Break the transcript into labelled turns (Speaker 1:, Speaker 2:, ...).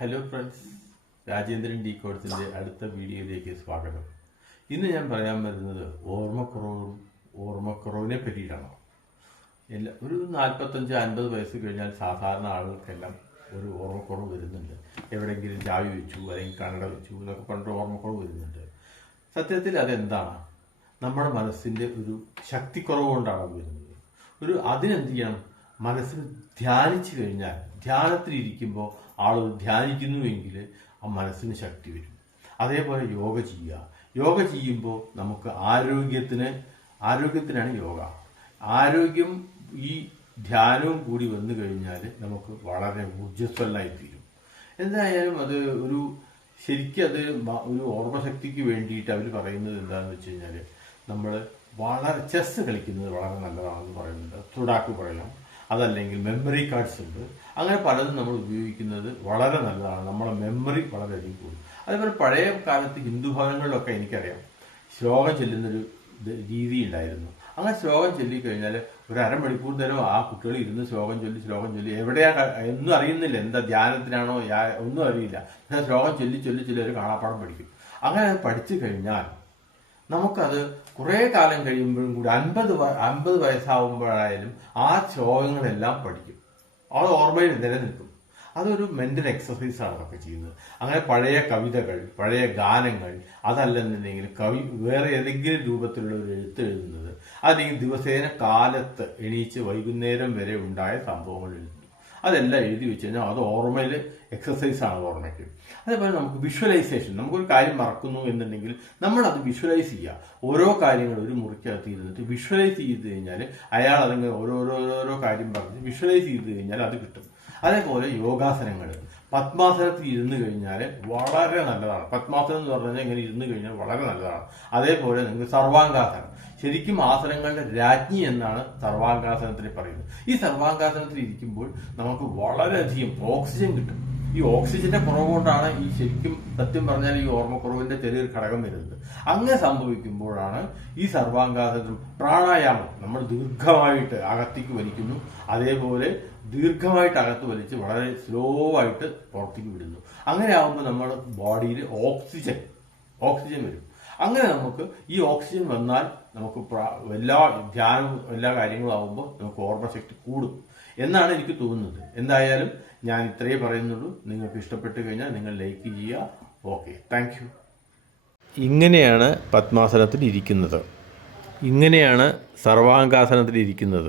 Speaker 1: Hello friends Rajendran D കോഴ്സിന്റെ അടുത്ത വീഡിയോയിലേക്ക് സ്വാഗതം. ഇന്ന് ഞാൻ പറയാൻ വരുന്നത് ഓർമ്മക്കുറവും ഓർമ്മക്കുറവിനെ പറ്റിയിട്ടാണ്. എല്ലാ ഒരു നാൽപ്പത്തഞ്ച് അൻപത് വയസ്സ് കഴിഞ്ഞാൽ സാധാരണ ആളുകൾക്കെല്ലാം ഒരു ഓർമ്മക്കുറവ് വരുന്നുണ്ട്. എവിടെയെങ്കിലും ചാവി വെച്ചു അല്ലെങ്കിൽ കണ്ണട വെച്ചു എന്നൊക്കെ പറഞ്ഞിട്ട് ഓർമ്മക്കുറവ് വരുന്നുണ്ട്. സത്യത്തിൽ അതെന്താണ്? നമ്മുടെ മനസ്സിന്റെ ഒരു ശക്തിക്കുറവ് കൊണ്ടാണ് അത് വരുന്നത്. ഒരു അതിനെന്ത് ചെയ്യണം? മനസ്സിന് ധ്യാനിച്ചു കഴിഞ്ഞാൽ ധ്യാനത്തിലിരിക്കുമ്പോൾ ആളുകൾ ധ്യാനിക്കുന്നുവെങ്കിൽ ആ മനസ്സിന് ശക്തി വരും. അതേപോലെ യോഗ ചെയ്യുക. യോഗ ചെയ്യുമ്പോൾ നമുക്ക് ആരോഗ്യത്തിന് ആരോഗ്യത്തിനാണ് യോഗ. ആരോഗ്യം ഈ ധ്യാനവും കൂടി വന്നു കഴിഞ്ഞാൽ നമുക്ക് വളരെ ഊർജസ്വലായി തീരും. എന്തായാലും അത് ഒരു ശരിക്കും അത് ഒരു ഓർമ്മശക്തിക്ക് വേണ്ടിയിട്ട് അവർ പറയുന്നത് എന്താണെന്ന് വെച്ച് കഴിഞ്ഞാൽ നമ്മൾ വളരെ ചെസ് കളിക്കുന്നത് വളരെ നല്ലതാണെന്ന് പറയുന്നുണ്ട്. സുഡാക്ക് പറയാം അതല്ലെങ്കിൽ മെമ്മറി കാർഡ്സ് ഉണ്ട്. അങ്ങനെ പലതും നമ്മൾ ഉപയോഗിക്കുന്നത് വളരെ നല്ലതാണ്. നമ്മുടെ മെമ്മറി വളരെയധികം കൂടും. അതേപോലെ പഴയ കാലത്ത് ഹിന്ദു ഭവനങ്ങളിലൊക്കെ എനിക്കറിയാം. ശ്ലോകം ചൊല്ലുന്നൊരു രീതി ഉണ്ടായിരുന്നു. അങ്ങനെ ശ്ലോകം ചൊല്ലിക്കഴിഞ്ഞാൽ ഒരു അരമണിക്കൂർ നേരം ആ കുട്ടികൾ ഇരുന്ന് ശ്ലോകം ചൊല്ലി ശ്ലോകം ചൊല്ലി. എവിടെയാ ഒന്നും അറിയുന്നില്ല. എന്താ ധ്യാനത്തിനാണോ ഒന്നും അറിയില്ല. ശ്ലോകം ചൊല്ലി ചൊല്ലി ചൊല്ലി ഒരു കാണാപ്പാടം പഠിക്കും. അങ്ങനെ പഠിച്ചു കഴിഞ്ഞാൽ നമുക്കത് കുറേ കാലം കഴിയുമ്പോഴും കൂടി അൻപത് അൻപത് വയസ്സാവുമ്പോഴായാലും ആ ശ്ലോകങ്ങളെല്ലാം പഠിക്കും. അത് ഓർമ്മയിൽ നിലനിൽക്കും. അതൊരു മെന്റൽ എക്സസൈസാണ് അതൊക്കെ ചെയ്യുന്നത്. അങ്ങനെ പഴയ കവിതകൾ പഴയ ഗാനങ്ങൾ അതല്ലെന്നുണ്ടെങ്കിൽ കവി വേറെ ഏതെങ്കിലും രൂപത്തിലുള്ള ഒരു എഴുത്ത് എഴുതുന്നത്. അല്ലെങ്കിൽ ദിവസേന കാലത്ത് എണീച്ച് വൈകുന്നേരം വരെ ഉണ്ടായ സംഭവങ്ങൾ എഴുതുന്നു അതെല്ലാം എഴുതി വെച്ച് കഴിഞ്ഞാൽ അത് ഓർമ്മയിൽ എക്സസൈസാണ് ഓർമ്മയ്ക്ക്. അതേപോലെ നമുക്ക് വിഷ്വലൈസേഷൻ നമുക്കൊരു കാര്യം മറക്കുന്നു എന്നുണ്ടെങ്കിൽ നമ്മൾ അത് വിഷ്വലൈസ് ചെയ്യുക. ഓരോ കാര്യങ്ങൾ ഒരു മുറിക്കകത്ത് ഇരുന്നിട്ട് വിഷ്വലൈസ് ചെയ്ത് കഴിഞ്ഞാൽ അയാൾ അതിങ്ങനെ ഓരോരോ ഓരോ കാര്യം പറഞ്ഞ് വിഷ്വലൈസ് ചെയ്ത് കഴിഞ്ഞാൽ അത് കിട്ടും. അതേപോലെ യോഗാസനങ്ങൾ. പത്മാസനത്തിൽ ഇരുന്ന് കഴിഞ്ഞാൽ വളരെ നല്ലതാണ്. പത്മാസനം എന്ന് പറഞ്ഞാൽ ഇങ്ങനെ ഇരുന്ന് കഴിഞ്ഞാൽ വളരെ നല്ലതാണ്. അതേപോലെ നിങ്ങൾക്ക് സർവാംഗാസനം. ശരിക്കും ആസനങ്ങളുടെ രാജ്ഞി എന്നാണ് സർവാംഗാസനത്തിൽ പറയുന്നത്. ഈ സർവാംഗാസനത്തിൽ ഇരിക്കുമ്പോൾ നമുക്ക് വളരെയധികം ഓക്സിജൻ കിട്ടും. ഈ ഓക്സിജന്റെ കുറവുകൊണ്ടാണ് ഈ ശരിക്കും സത്യം പറഞ്ഞാൽ ഈ ഓർമ്മക്കുറവിന്റെ ചെറിയൊരു ഘടകം വരുന്നത്. അങ്ങനെ സംഭവിക്കുമ്പോഴാണ് ഈ സർവാംഗാസനം പ്രാണായാമം നമ്മൾ ദീർഘമായിട്ട് അകത്തേക്ക് വലിക്കുന്നു. അതേപോലെ ദീർഘമായിട്ട് അകത്ത് വലിച്ച് വളരെ സ്ലോ ആയിട്ട് പുറത്തേക്ക് വിടുന്നു. അങ്ങനെ ആകുമ്പോൾ നമ്മുടെ ബോഡിയിൽ ഓക്സിജൻ ഓക്സിജൻ വരും. അങ്ങനെ നമുക്ക് ഈ ഓക്സിജൻ വന്നാൽ നമുക്ക് എല്ലാ ധ്യാനം എല്ലാ കാര്യങ്ങളും ആകുമ്പോൾ നമുക്ക് ഓർമ്മശക്തി കൂടും. എന്നാണ് എനിക്ക് തോന്നുന്നത്. എന്തായാലും ഞാൻ ഇത്രയേ പറയുന്നുള്ളൂ. നിങ്ങൾക്ക് ഇഷ്ടപ്പെട്ട് കഴിഞ്ഞാൽ നിങ്ങൾ ലൈക്ക് ചെയ്യുക. ഓക്കെ താങ്ക് ഇങ്ങനെയാണ് പത്മാസനത്തിൽ ഇരിക്കുന്നത്. ഇങ്ങനെയാണ് സർവാംഗാസനത്തിൽ ഇരിക്കുന്നത്.